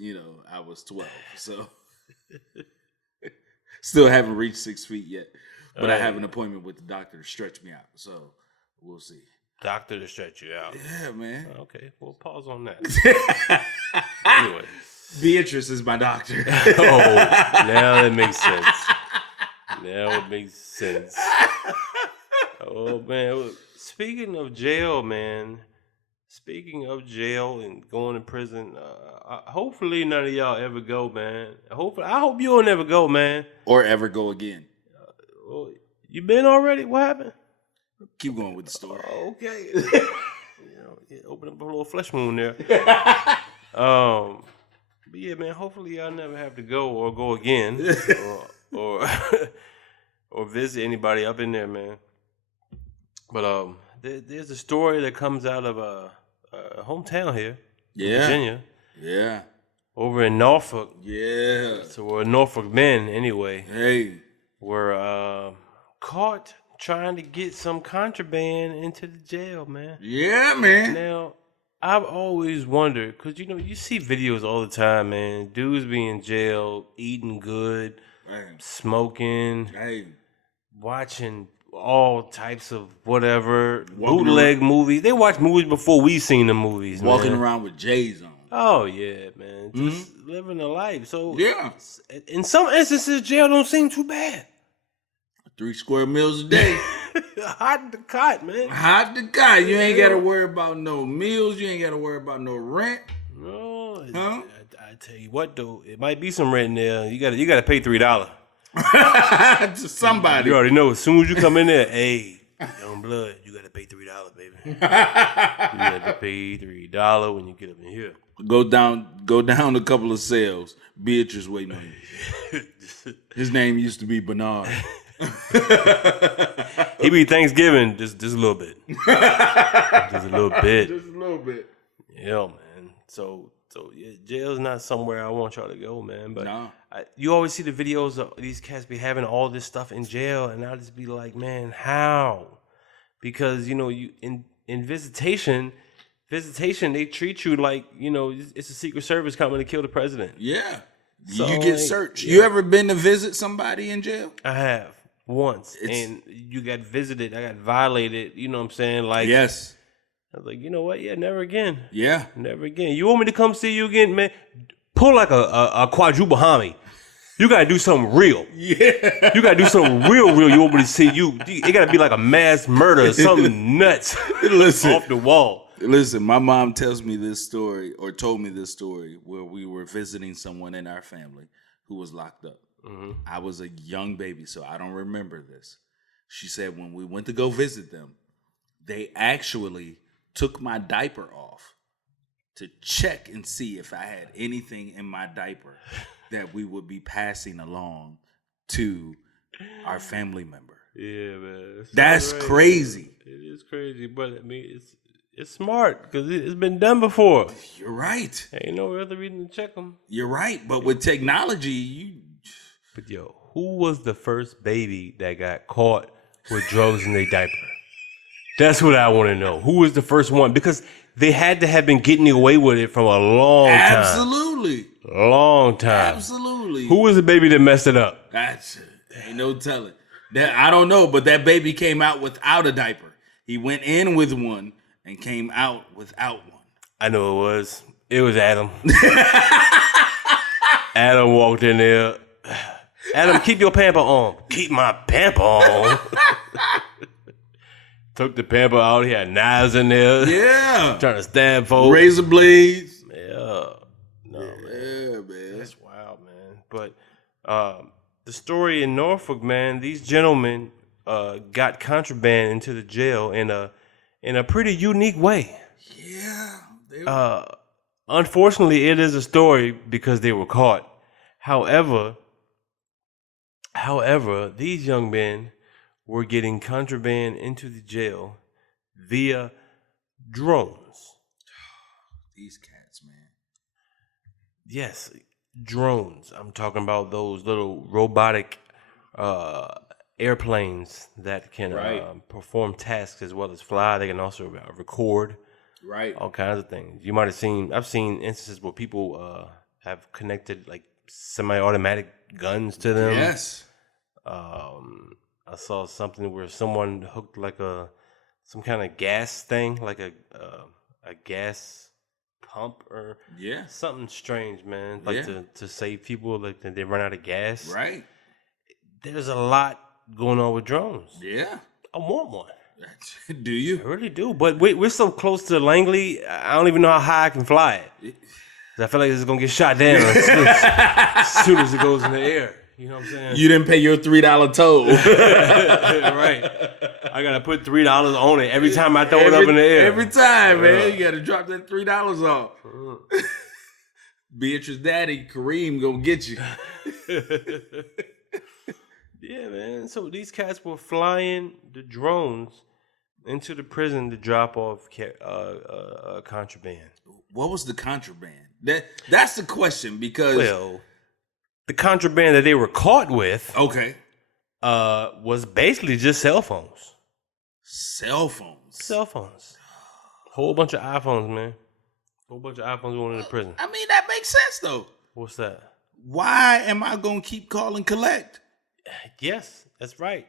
I was 12. So still haven't reached 6 feet yet. But I have an appointment with the doctor to stretch me out. So we'll see. Doctor to stretch you out. Yeah, man. Okay, we'll pause on that. Anyway. Beatrice is my doctor. Oh, now that makes sense. Now it makes sense. Oh, man. Speaking of jail, man. Speaking of jail and going to prison, hopefully none of y'all ever go, man. I hope you don't ever go, man. Or ever go again. You been already? What happened? Keep going with the story. Okay. Open up a little flesh wound there. But yeah, man, hopefully y'all never have to go or go again or or visit anybody up in there, man. But there's a story that comes out of a hometown here, Virginia. Yeah. Over in Norfolk. Yeah. So we're Norfolk men anyway. Hey. Were caught trying to get some contraband into the jail, man. Yeah, man. Now, I've always wondered, because, you see videos all the time, man. Dudes be in jail, eating good, smoking, watching all types of whatever, bootleg movies. They watch movies before we seen the movies, Walking man. around with J's on. Oh, yeah, man. Just living a life. So, yeah. In some instances, jail don't seem too bad. 3 square meals a day. Hot to cot, man. Hot to cot. You ain't got to worry about no meals. You ain't got to worry about no rent. No. Huh? I tell you what, though. It might be some rent in there. You got to pay $3. To somebody. You already know. As soon as you come in there, hey, young blood, you got to pay $3, baby. You got to pay $3 when you get up in here. Go down a couple of cells. Beatrice waiting on you. His name used to be Bernard. He be Thanksgiving just a little bit. Just a little bit. Just a little bit. Yeah, man. So yeah, jail's not somewhere I want y'all to go, man. But no. You always see the videos of these cats be having all this stuff in jail, and I'll just be like, man, how? Because you in visitation they treat you like it's a Secret Service coming to kill the president. Yeah. So, you get searched. Yeah. You ever been to visit somebody in jail? I have. Once, and you got visited, I got violated, you know what I'm saying? Like, yes. I was like, you know what? Yeah, never again. Yeah. Never again. You want me to come see you again, man? Pull like a quadruple homie. You gotta do something real. Yeah. You gotta do something real. You want me to see you. It gotta be like a mass murder or something nuts. Listen. Off the wall. Listen, my mom tells me this story, or told me this story, where we were visiting someone in our family who was locked up. Mm-hmm. I was a young baby, so I don't remember this. She said when we went to go visit them, they actually took my diaper off to check and see if I had anything in my diaper that we would be passing along to our family member. Yeah, man. That's right. Crazy. It is crazy, but I mean, it's smart because it's been done before. You're right. Ain't no other reason to check them. You're right, but with technology, But yo, who was the first baby that got caught with drugs in their diaper? That's what I want to know. Who was the first one? Because they had to have been getting away with it from a long time. Absolutely. Long time. Absolutely. Who was the baby that messed it up? Ain't no telling. I don't know, but that baby came out without a diaper. He went in with one and came out without one. I know it was. It was Adam. Adam walked in there. Adam, keep your pamper on. Keep my pamper on. Took the pamper out. He had knives in there. Yeah. Trying to stab folks. Razor blades. Yeah. No, man. Man. That's wild, man. But the story in Norfolk, man, these gentlemen got contraband into the jail in a pretty unique way. Yeah. Unfortunately, it is a story because they were caught. However, these young men were getting contraband into the jail via drones. These cats, man. Yes, drones. I'm talking about those little robotic airplanes that can perform tasks as well as fly. They can also record. Right. All kinds of things. You might have seen. I've seen instances where people have connected like semi-automatic guns to them. Yes. I saw something where someone hooked like some kind of gas thing, like a gas pump or something strange, man. Like to save people, like they run out of gas. Right. There's a lot going on with drones. Yeah. I want one. Do you? I really do, but we're so close to Langley. I don't even know how high I can fly it. I feel like it's gonna get shot down as soon as it goes in the air. You know what I'm saying? You didn't pay your $3 toll. Right. I gotta put $3 on it every time I throw it up in the air. Every time, man. You gotta drop that $3 off. Beatrice daddy, Kareem, gonna get you. Yeah, man. So these cats were flying the drones into the prison to drop off contraband. What was the contraband? That's the question because the contraband that they were caught with, was basically just cell phones. Cell phones. Whole bunch of iPhones, man. Whole bunch of iPhones going into prison. I mean, that makes sense though. What's that? Why am I gonna keep calling collect? Yes, that's right.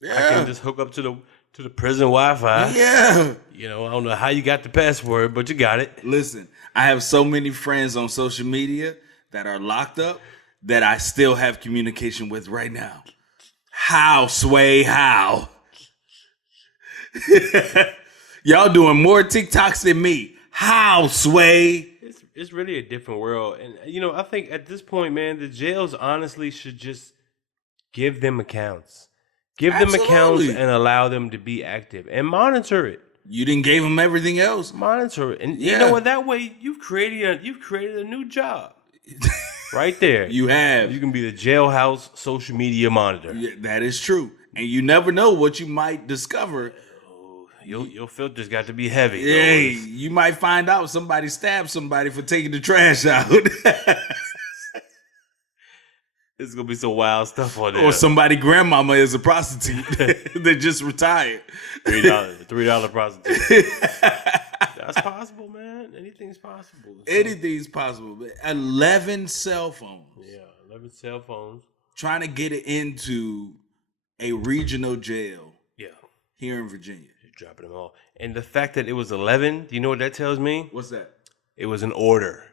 Yeah. I can just hook up to the prison Wi-Fi. Yeah. You know, I don't know how you got the password, but you got it. Listen, I have so many friends on social media that are locked up that I still have communication with right now. How, Sway? How? Y'all doing more TikToks than me. How, Sway? It's really a different world. And, you know, I think at this point, man, the jails honestly should just give them accounts. Give them accounts and allow them to be active and monitor it. You didn't give them everything else. Monitor it. And you know what? That way you've created a new job. Right there. You have. You can be the jailhouse social media monitor. Yeah, that is true. And you never know what you might discover. Your filter's got to be heavy. Hey, you might find out somebody stabbed somebody for taking the trash out. It's gonna be some wild stuff on there. Or somebody grandmama is a prostitute that just retired. $3 prostitute. That's possible, man. Anything's possible. Anything's possible. 11 cell phones. Yeah, 11 cell phones. Trying to get it into a regional jail. Yeah. Here in Virginia. Just dropping them all. And the fact that it was 11, do you know what that tells me? What's that? It was an order.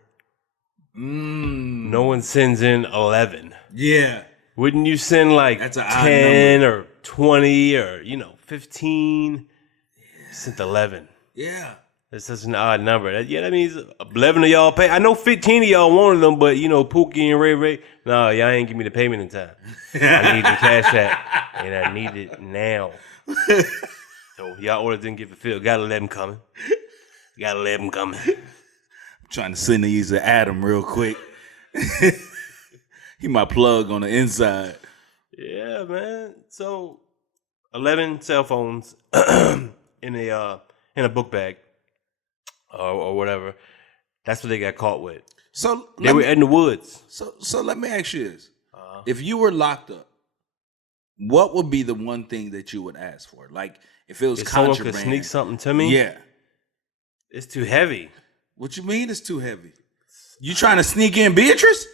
No one sends in 11. Yeah. Wouldn't you send like That's 10 or 20 or, 15? Yeah. Sent 11. Yeah. That's such an odd number. That means 11 of y'all pay. I know 15 of y'all wanted them, but, Pookie and Ray, no, y'all ain't give me the payment in time. I need the cash app, and I need it now. So y'all orders didn't get fulfilled. Gotta let them coming. Trying to send these to Adam real quick. He my plug on the inside. Yeah, man. So 11 cell phones in a book bag or whatever. That's what they got caught with. So they were in the woods. So let me ask you this: if you were locked up, what would be the one thing that you would ask for? Like if it was contraband, someone could sneak something to me. Yeah, it's too heavy. What you mean it's too heavy? You trying to sneak in Beatrice?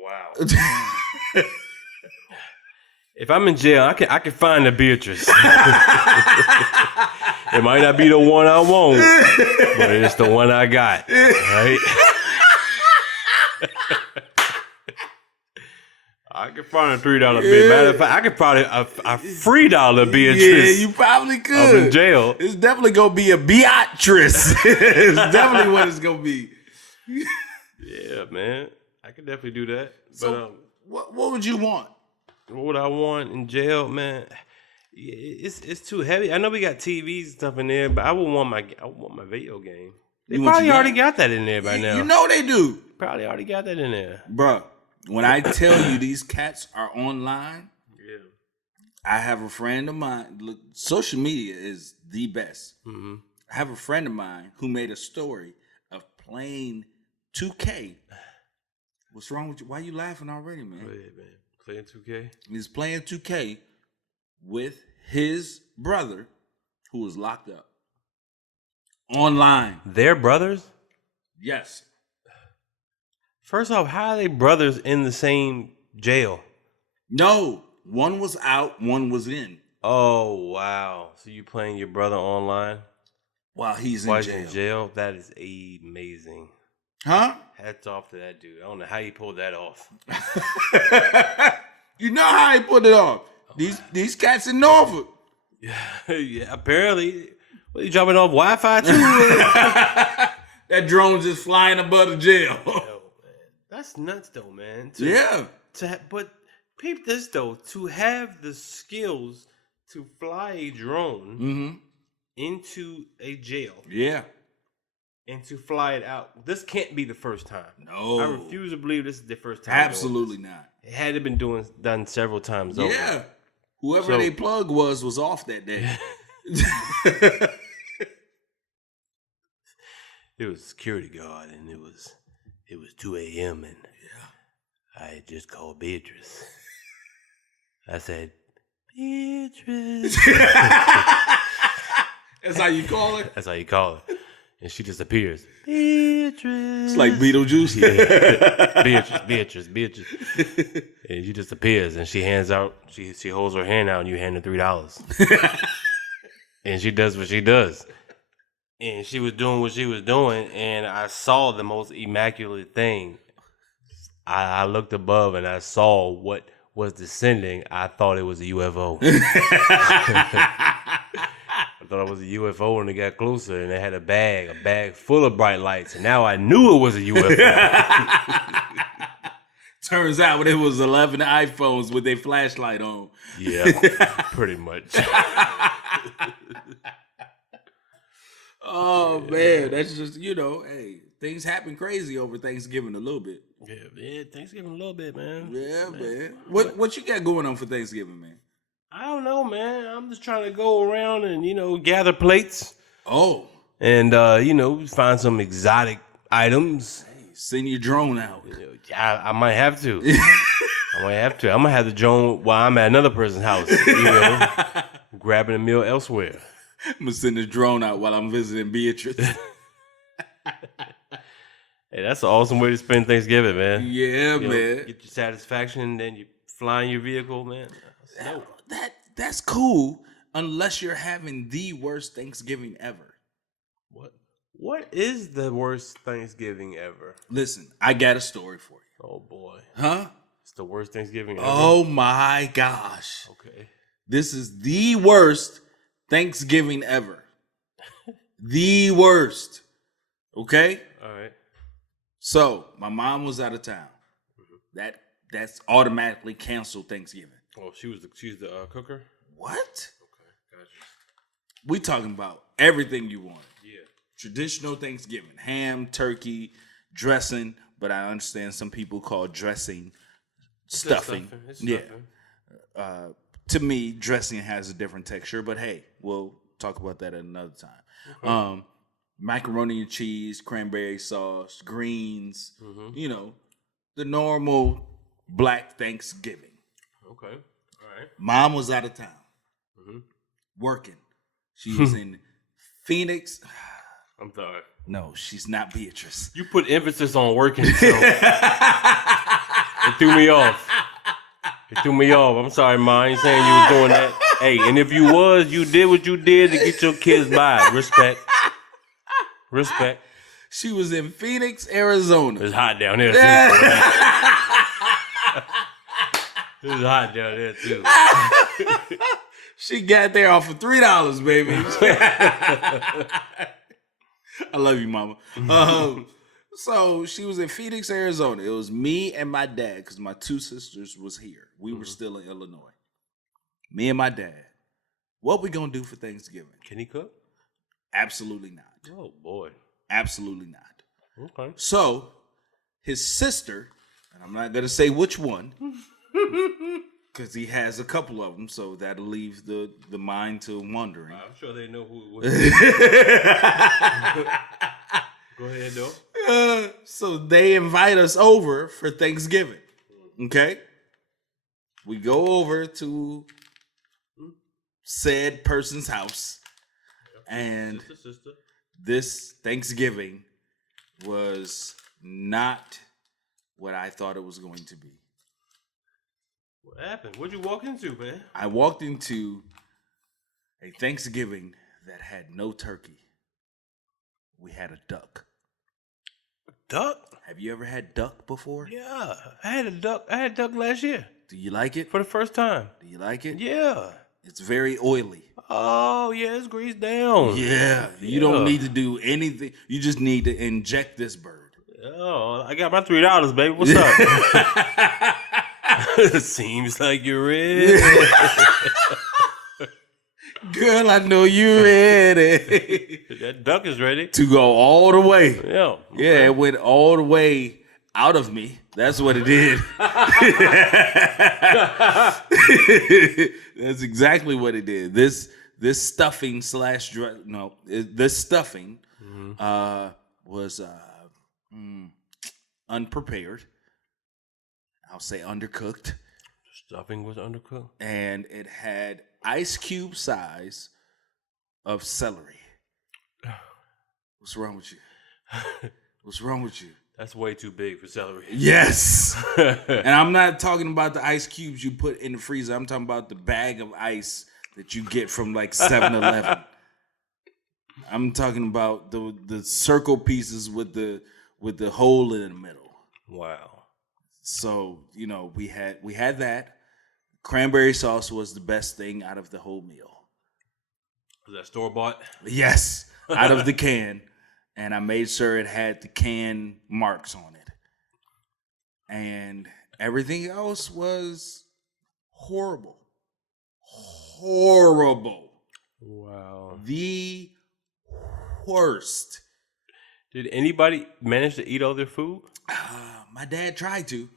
Wow. If I'm in jail, I can find a Beatrice. It might not be the one I want, but it's the one I got. Right? I could find a $3 bit. Matter of fact, I could probably a $3 Beatrice. Yeah, you probably could. Up in jail. It's definitely gonna be a Beatrice. It's definitely what it's gonna be. Yeah, man. I could definitely do that. So, what would you want? what I want in jail, man. It's too heavy. I know we got TVs and stuff in there, but I would want my video game. They probably already got that in there by now. You know they do. Probably already got that in there. Bruh, when I tell you these cats are online, Yeah. I have a friend of mine. Look, social media is the best. Mm-hmm. I have a friend of mine who made a story of playing 2K. What's wrong with you? Why you laughing already, man? Go ahead, man. Playing 2K. He's playing 2K with his brother who was locked up. Online. They're brothers? Yes. First off, how are they brothers in the same jail? No. One was out, one was in. Oh, wow. So you playing your brother online? While he's While in he's jail. in jail? That is amazing. Huh? Hats off to that dude. I don't know how you pulled that off. You know how he put it off. These cats in Norfolk. Yeah, apparently. What, you dropping off Wi-Fi too? That drone just flying above the jail. Yo, man. That's nuts though, man. Yeah. But peep this though. To have the skills to fly a drone into a jail. Yeah. And to fly it out. This can't be the first time. No. I refuse to believe this is the first time. Absolutely not. It had to been done several times over. Yeah. Whoever they plug was off that day. It was a security guard, and it was 2 a.m. and I had just called Beatrice. I said, Beatrice. That's how you call it? That's how you call her. And she disappears. Beatrice. It's like Beetlejuice. Yeah. Beatrice. And she disappears, and she hands out, she holds her hand out, and you hand her $3. And she does what she does. And she was doing what she was doing, and I saw the most immaculate thing. I looked above, and I saw what was descending. I thought it was a UFO. I thought it was a UFO, and it got closer, and it had a bag full of bright lights, and now I knew it was a UFO. Turns out when it was 11 iPhones with their flashlight on. Yeah, pretty much. Oh, man. That's just, hey, things happen crazy over Thanksgiving a little bit. Yeah, Thanksgiving a little bit, man. Yeah, man. What you got going on for Thanksgiving, man? I don't know, man. I'm just trying to go around and, gather plates. Oh. And, find some exotic items. Hey, send your drone out. I might have to. I'm going to have the drone while I'm at another person's house, grabbing a meal elsewhere. I'm going to send the drone out while I'm visiting Beatrice. Hey, that's an awesome way to spend Thanksgiving, man. Yeah, man. Get your satisfaction, then you fly in your vehicle, man. That's cool, unless you're having the worst Thanksgiving ever. What is the worst Thanksgiving ever? Listen, I got a story for you. Oh, boy. Huh? It's the worst Thanksgiving ever? Oh, my gosh. Okay. This is the worst Thanksgiving ever. The worst. Okay? All right. So, my mom was out of town. That's automatically canceled Thanksgiving. Oh, she's the cooker? What? Okay, gotcha. We talking about everything you want. Yeah. Traditional Thanksgiving. Ham, turkey, dressing, but I understand some people call dressing stuffing. It's Yeah. stuffing. To me, dressing has a different texture, but hey, we'll talk about that at another time. Okay. Macaroni and cheese, cranberry sauce, greens, the normal Black Thanksgiving. Okay. All right. Mom was out of town, working. She was in Phoenix. I'm sorry. No, she's not Beatrice. You put emphasis on working, so it threw me off. I'm sorry, Ma. I ain't saying you was doing that. Hey, and if you was, you did what you did to get your kids by. Respect. She was in Phoenix, Arizona. It's hot down there, too. It's hot down there, too. She got there off of $3, baby. I love you, Mama. So she was in Phoenix, Arizona. It was me and my dad because my two sisters was here. We were still in Illinois. Me and my dad. What we gonna do for Thanksgiving? Can he cook? Absolutely not. Oh boy. Absolutely not. Okay. So his sister, and I'm not gonna say which one, because he has a couple of them, so that'll leave the mind to wondering. I'm sure they know who it was. Go ahead, though. So they invite us over for Thanksgiving. Okay? We go over to said person's house. And Sister. this Thanksgiving was not what I thought it was going to be. What happened? What'd you walk into, man? I walked into a Thanksgiving that had no turkey. We had a duck. Duck? Have you ever had duck before? Yeah. I had a duck. I had duck last year Do you like it? for the first time. Do you like it? Yeah. It's very oily. Oh, yeah, it's greased down. Yeah. You don't need to do anything. You just need to inject this bird. Oh, I got my $3, baby. What's up? Seems like you're ready. Girl, I know you're ready. That duck is ready. To go all the way. Yeah. Yeah, it went all the way out of me. That's what it did. That's exactly what it did. This stuffing this stuffing was unprepared. I'll say undercooked. Stuffing was undercooked. And it had ice cube size of celery. What's wrong with you? What's wrong with you? That's way too big for celery. Yes. And I'm not talking about the ice cubes you put in the freezer. I'm talking about the bag of ice that you get from like 7-Eleven. I'm talking about the circle pieces with the hole in the middle. Wow. So, we had that. Cranberry sauce was the best thing out of the whole meal. Was that store-bought? Yes, out of the can. And I made sure it had the can marks on it. And everything else was horrible. Horrible. Wow. The worst. Did anybody manage to eat all their food? My dad tried to.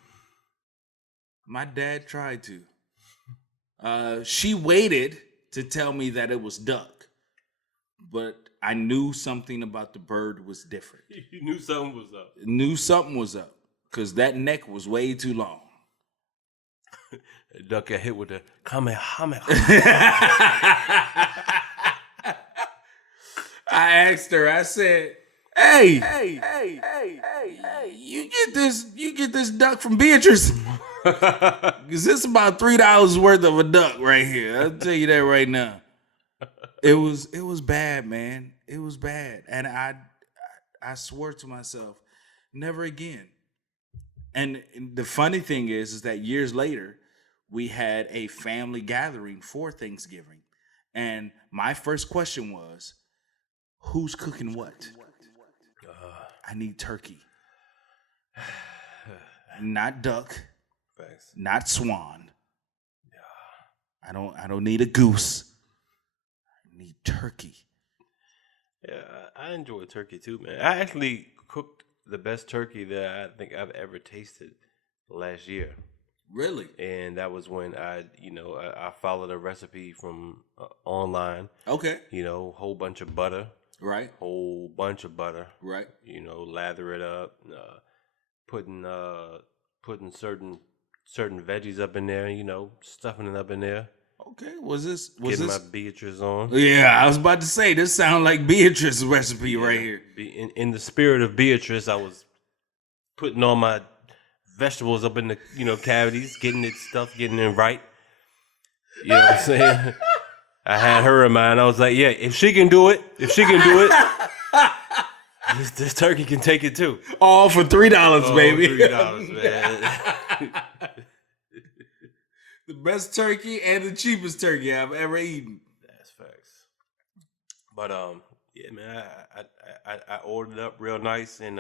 She waited to tell me that it was duck. But I knew something about the bird was different. You knew something was up. Knew something was up. Because that neck was way too long. The duck got hit with the Kamehameha. I asked her, I said, Hey, you get this duck from Beatrice. Because this about $3 worth of a duck right here. I'll tell you that right now. It was bad, man. It was bad. And I swore to myself, never again. And the funny thing is that years later, we had a family gathering for Thanksgiving. And my first question was, who's cooking what? I need turkey. Not duck. Thanks. Not swan. I don't need a goose. I need turkey. Yeah, I enjoy turkey too, man. I actually cooked the best turkey that I think I've ever tasted last year. Really? And that was when I followed a recipe from online. Okay. Whole bunch of butter. Right. Whole bunch of butter. Right. Lather it up, putting certain veggies up in there, stuffing it up in there. Okay. Was this my Beatrice on? Yeah, I was about to say this sounds like Beatrice's recipe right here. In the spirit of Beatrice, I was putting all my vegetables up in the cavities, getting it stuffed, getting it right. You know what I'm saying? I had her in mind. I was like, yeah, if she can do it, this turkey can take it too. All for $3, baby. $3, man. The best turkey and the cheapest turkey I've ever eaten. That's facts. But yeah, man, I ordered it up real nice, and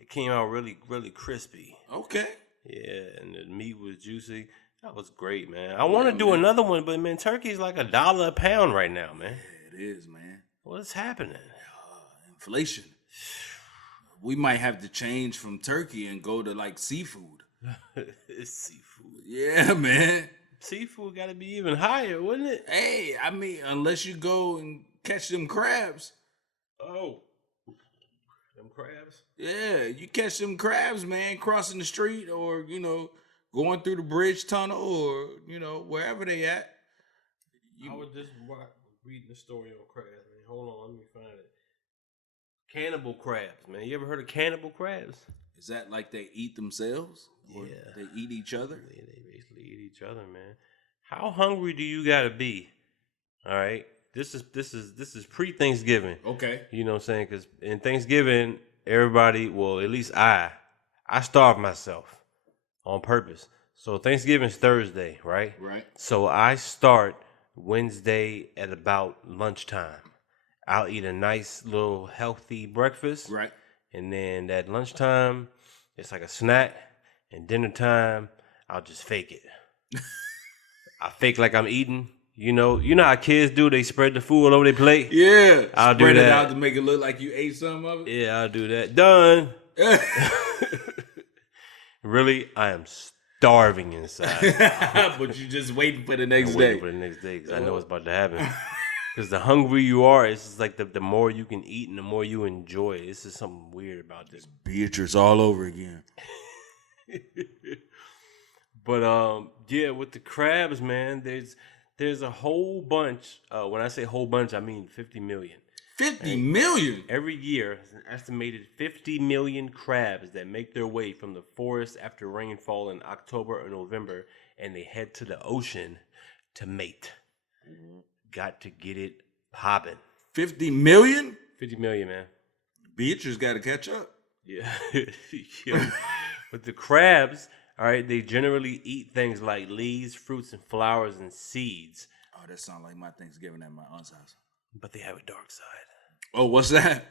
It came out really, really crispy. Okay. Yeah, and the meat was juicy. That was great, man. I want to do another one, but man, turkey's like $1 a pound right now, man. Yeah, it is, man. What's happening? Inflation. We might have to change from turkey and go to like seafood. It's seafood. Yeah, man. Seafood got to be even higher, wouldn't it? Hey, I mean, unless you go and catch them crabs. Oh, them crabs. Yeah, you catch them crabs, man, crossing the street or, going through the bridge tunnel or, wherever they at. I was just reading the story on crabs, man. Hold on, let me find it. Cannibal crabs, man. You ever heard of cannibal crabs? Is that like they eat themselves? Or Yeah. they eat each other? They basically eat each other, man. How hungry do you gotta be? All right. This is pre-Thanksgiving. Okay. You know what I'm saying? Because in Thanksgiving, everybody, well, at least I starve myself on purpose. So Thanksgiving's Thursday, right? Right. So I start Wednesday at about lunchtime. I'll eat a nice little healthy breakfast. Right. And then at lunchtime, it's like a snack. And dinner time, I'll just fake it. I fake like I'm eating. You know how kids do? They spread the food all over their plate. Yeah. I'll do spread it that. out to make it look like you ate some of it. Yeah, I'll do that. Done. Really, I am starving inside. But you just waiting for the next I'm day. waiting for the next day because I know it's about to happen. Because the hungrier you are, it's just like the more you can eat and the more you enjoy it. This is something weird about this. Beatrice all over again. But yeah, with the crabs, man, there's a whole bunch. When I say whole bunch, I mean 50 million. 50 million? Every year, it's an estimated 50 million crabs that make their way from the forest after rainfall in October or November, and they head to the ocean to mate. Got to get it popping. 50 million? 50 million, man. Beatrice got to catch up. Yeah. Yeah. But the crabs, all right, they generally eat things like leaves, fruits, and flowers and seeds. Oh, that sounds like my Thanksgiving at my aunt's house. But they have a dark side. Oh, what's that?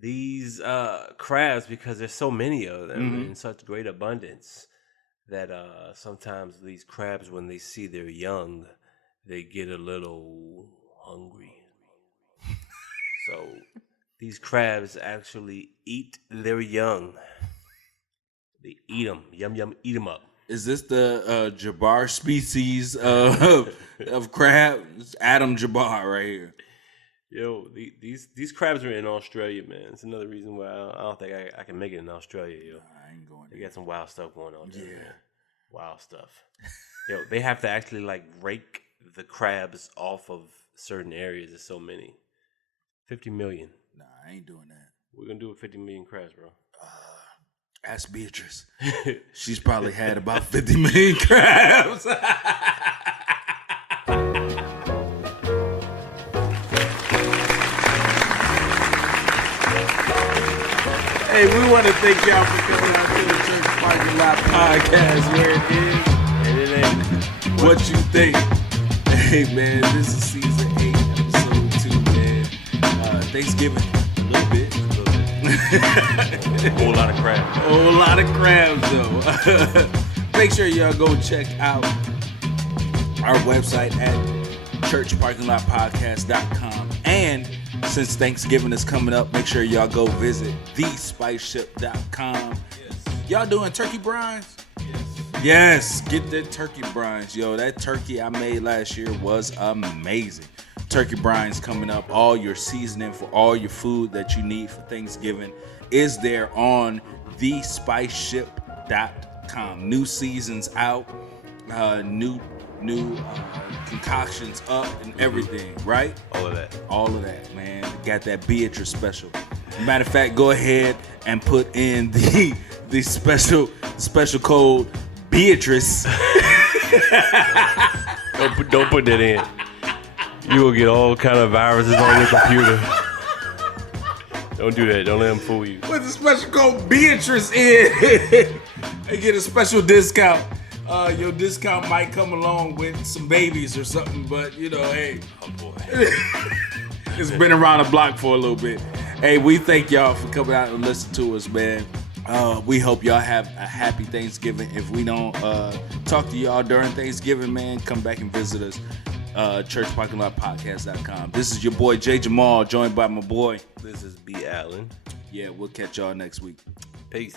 These crabs, because there's so many of them in such great abundance, that sometimes these crabs, when they see their young, they get a little hungry. So these crabs actually eat their young. They eat them. Yum, yum, eat them up. Is this the Jabar species of crab? It's Adam Jabar right here. Yo, these crabs are in Australia, man. It's another reason why I don't think I can make it in Australia, yo. I ain't going They got some wild stuff going on there, Yeah. man. Wild stuff. Yo, they have to actually like rake the crabs off of certain areas. There's so many. 50 million. Nah, I ain't doing that. We're gonna do it 50 million crabs, bro. Ask Beatrice. She's probably had about 50 million crabs. Hey, we want to thank y'all for coming out to the Church Parking Lot Podcast, where it is And it ain't. what you think. Hey, man, this is season 8, episode 2, man. Thanksgiving, a little bit. A whole lot of crabs. A whole lot of crabs, though. Make sure y'all go check out our website at churchparkinglotpodcast.com. And since Thanksgiving is coming up, make sure y'all go visit thespiceship.com. Yes. Y'all doing turkey brines? Yes, get the turkey brines. Yo, that turkey I made last year was amazing. Turkey brines coming up. All your seasoning for all your food that you need for Thanksgiving is there on thespiceship.com. New seasons out, new concoctions up and everything, right? All of that. All of that, man. Got that Beatrice special. Matter of fact, go ahead and put in the special code Beatrice. Don't put that in. You will get all kind of viruses on your computer. Don't do that. Don't let them fool you. Put the special code Beatrice in and get a special discount. Your discount might come along with some babies or something, but hey. Oh boy. It's been around the block for a little bit. Hey, we thank y'all for coming out and listening to us, man. We hope y'all have a happy Thanksgiving. If we don't talk to y'all during Thanksgiving, man, come back and visit us. churchparkinglotpodcast.com. This is your boy Jay Jamal, joined by my boy. This is B. Allen. Yeah, we'll catch y'all next week. Peace.